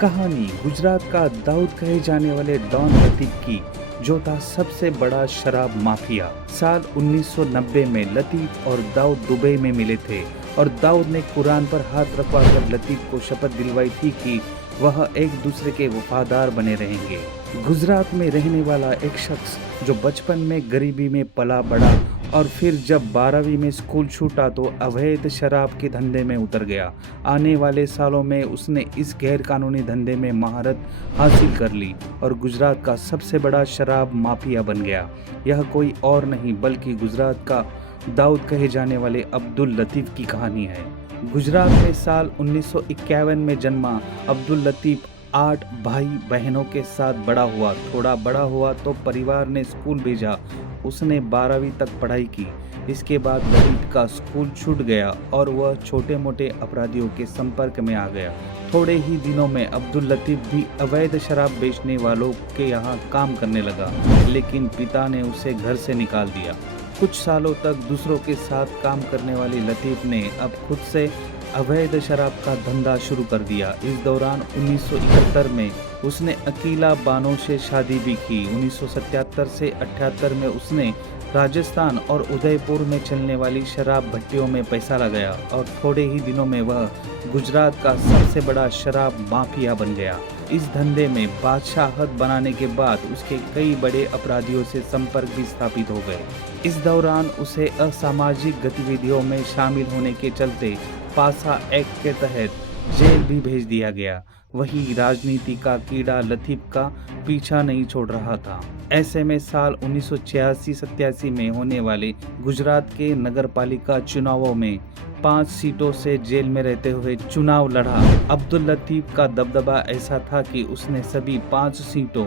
कहानी गुजरात का दाऊद कहे जाने वाले डॉन लतीफ की, जो था सबसे बड़ा शराब माफिया। साल 1990 में लतीफ और दाऊद दुबई में मिले थे और दाऊद ने कुरान पर हाथ रखवाकर लतीफ को शपथ दिलवाई थी कि वह एक दूसरे के वफादार बने रहेंगे। गुजरात में रहने वाला एक शख्स जो बचपन में गरीबी में पला बड़ा और फिर जब 12वीं में स्कूल छूटा तो अवैध शराब के धंधे में उतर गया। आने वाले सालों में उसने इस गैर कानूनी धंधे में महारत हासिल कर ली और गुजरात का सबसे बड़ा शराब माफिया बन गया। यह कोई और नहीं बल्कि गुजरात का दाऊद कहे जाने वाले अब्दुल लतीफ की कहानी है। गुजरात में साल 1951 में जन्मा अब्दुल लतीफ 8 भाई बहनों के साथ बड़ा हुआ। थोड़ा बड़ा हुआ तो परिवार ने स्कूल भेजा। उसने 12वीं तक पढ़ाई की। इसके बाद लतीफ का स्कूल छूट गया और वह छोटे मोटे अपराधियों के संपर्क में आ गया। थोड़े ही दिनों में अब्दुल लतीफ भी अवैध शराब बेचने वालों के यहाँ काम करने लगा, लेकिन पिता ने उसे घर से निकाल दिया। कुछ सालों तक दूसरों के साथ काम करने वाली लतीफ ने अब खुद से अवैध शराब का धंधा शुरू कर दिया। इस दौरान 1971 में उसने अकीला बानो से शादी भी की। 1977 से 78 में उसने राजस्थान और उदयपुर में चलने वाली शराब भट्टियों में पैसा लगाया और थोड़े ही दिनों में वह गुजरात का सबसे बड़ा शराब माफिया बन गया। इस धंधे में बादशाहत बनाने के बाद उसके कई बड़े अपराधियों से संपर्क भी स्थापित हो गए। इस दौरान उसे असामाजिक गतिविधियों में शामिल होने के चलते पासा एक्ट के तहत जेल भी भेज दिया गया। वही राजनीति का कीड़ा लतीफ का पीछा नहीं छोड़ रहा था। ऐसे में साल 1986-87 में होने वाले गुजरात के नगरपालिका चुनावों में 5 सीटों से जेल में रहते हुए चुनाव लड़ा। अब्दुल लतीफ का दबदबा ऐसा था कि उसने सभी 5 सीटों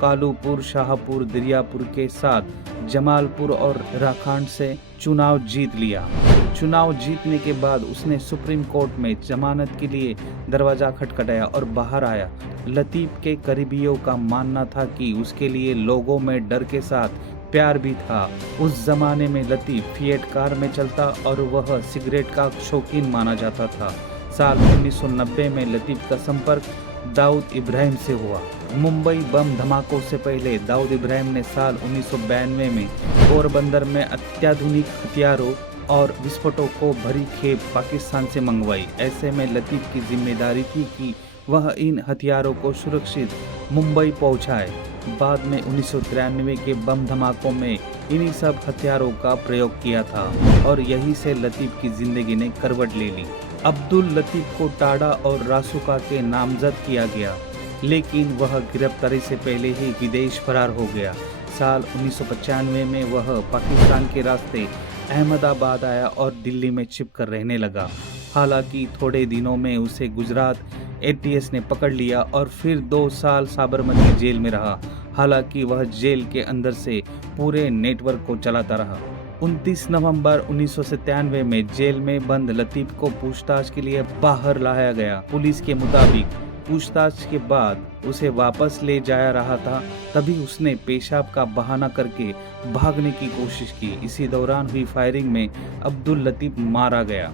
कालूपुर, शाहपुर, दरियापुर के साथ जमालपुर और राखांड से चुनाव जीत लिया। चुनाव जीतने के बाद उसने सुप्रीम कोर्ट में जमानत के लिए दरवाजा खटखटाया और बाहर आया। लतीफ के करीबियों का मानना था कि उसके लिए लोगों में डर के साथ प्यार भी था। उस जमाने में लतीफ फिएट कार में चलता और वह सिगरेट का शौकीन माना जाता था। साल 1990 में लतीफ का संपर्क दाऊद इब्राहिम से हुआ। मुंबई बम धमाकों से पहले दाऊद इब्राहिम ने साल 1992 में पोरबंदर में अत्याधुनिक हथियारों और विस्फोटों को भरी खेप पाकिस्तान से मंगवाई। ऐसे में लतीफ की जिम्मेदारी थी कि वह इन हथियारों को सुरक्षित मुंबई पहुंचाए। बाद में 1993 के बम धमाकों में इन्हीं सब हथियारों का प्रयोग किया था और यही से लतीफ की जिंदगी ने करवट ले ली। अब्दुल लतीफ को टाडा और रासुका के नामजद किया गया, लेकिन वह गिरफ्तारी से पहले ही विदेश फरार हो गया। साल 1995 में वह पाकिस्तान के रास्ते अहमदाबाद आया और दिल्ली में छिपकर रहने लगा। हालांकि थोड़े दिनों में उसे गुजरात एटीएस ने पकड़ लिया और फिर 2 साल साबरमती जेल में रहा। हालांकि वह जेल के अंदर से पूरे नेटवर्क को चलाता रहा। 29 नवंबर 1997 में जेल में बंद लतीफ को पूछताछ के लिए बाहर लाया गया। पुलिस के मुताबिक पूछताछ के बाद उसे वापस ले जाया रहा था, तभी उसने पेशाब का बहाना करके भागने की कोशिश की। इसी दौरान हुई फायरिंग में अब्दुल लतीफ मारा गया।